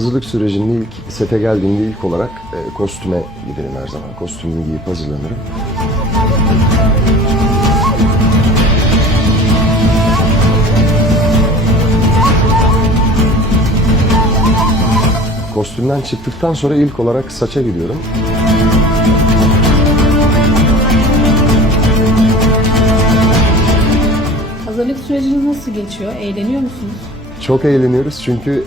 hazırlık sürecinde ilk sete geldiğimde ilk olarak kostüme giderim her zaman. Kostümümü giyip hazırlanırım. Kostümden çıktıktan sonra ilk olarak saça gidiyorum. Hazırlık süreciniz nasıl geçiyor? Eğleniyor musunuz? Çok eğleniyoruz çünkü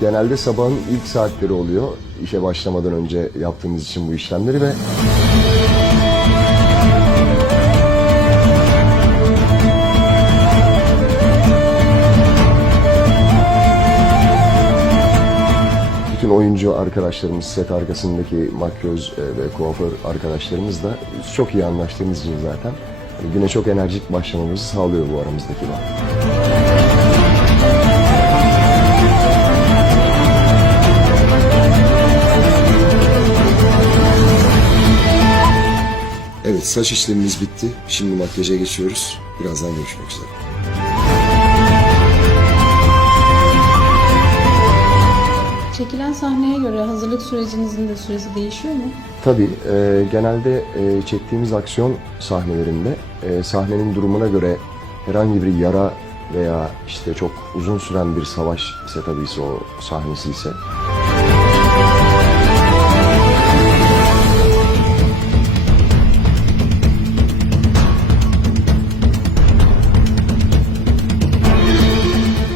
genelde sabahın ilk saatleri oluyor. İşe başlamadan önce yaptığımız için bu işlemleri ve bütün oyuncu arkadaşlarımız, set arkasındaki makyöz ve kuaför arkadaşlarımız da çok iyi anlaştığımız için zaten güne çok enerjik başlamamızı sağlıyor bu aramızdaki bağ. Evet, saç işlemimiz bitti. Şimdi makyaja geçiyoruz. Birazdan görüşmek üzere. Çekilen sahneye göre hazırlık sürecinizin de süresi değişiyor mu? Tabii, genelde çektiğimiz aksiyon sahnelerinde sahnenin durumuna göre herhangi bir yara veya işte çok uzun süren bir savaş ise tabii ise o sahnesi ise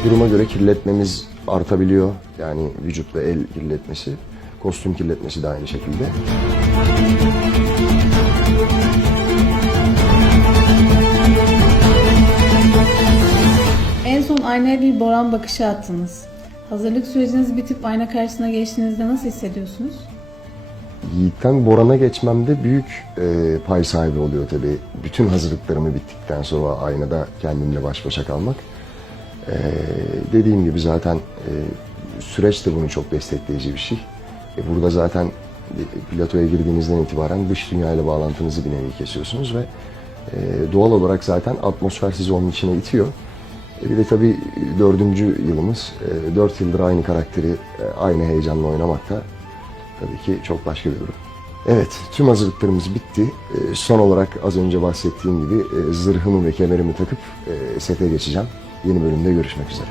duruma göre kirletmemiz artabiliyor. Yani vücut ve el kirletmesi, kostüm kirletmesi de aynı şekilde. En son aynaya bir Boran bakışı attınız. Hazırlık süreciniz bitip ayna karşısına geçtiğinizde nasıl hissediyorsunuz? Yiğit'ten Boran'a geçmemde büyük pay sahibi oluyor tabii. Bütün hazırlıklarımı bittikten sonra aynada kendimle baş başa kalmak. Dediğim gibi zaten süreç de bunu çok destekleyici bir şey. Burada zaten platoya girdiğinizden itibaren dış dünyayla bağlantınızı bir nevi kesiyorsunuz ve doğal olarak zaten atmosfer sizi onun içine itiyor. Bir de tabii 4. yılımız, 4 yıldır aynı karakteri aynı heyecanla oynamak da tabii ki çok başka bir durum. Evet, tüm hazırlıklarımız bitti. Son olarak az önce bahsettiğim gibi zırhımı ve kemerimi takıp sete geçeceğim. Yeni bölümde görüşmek üzere.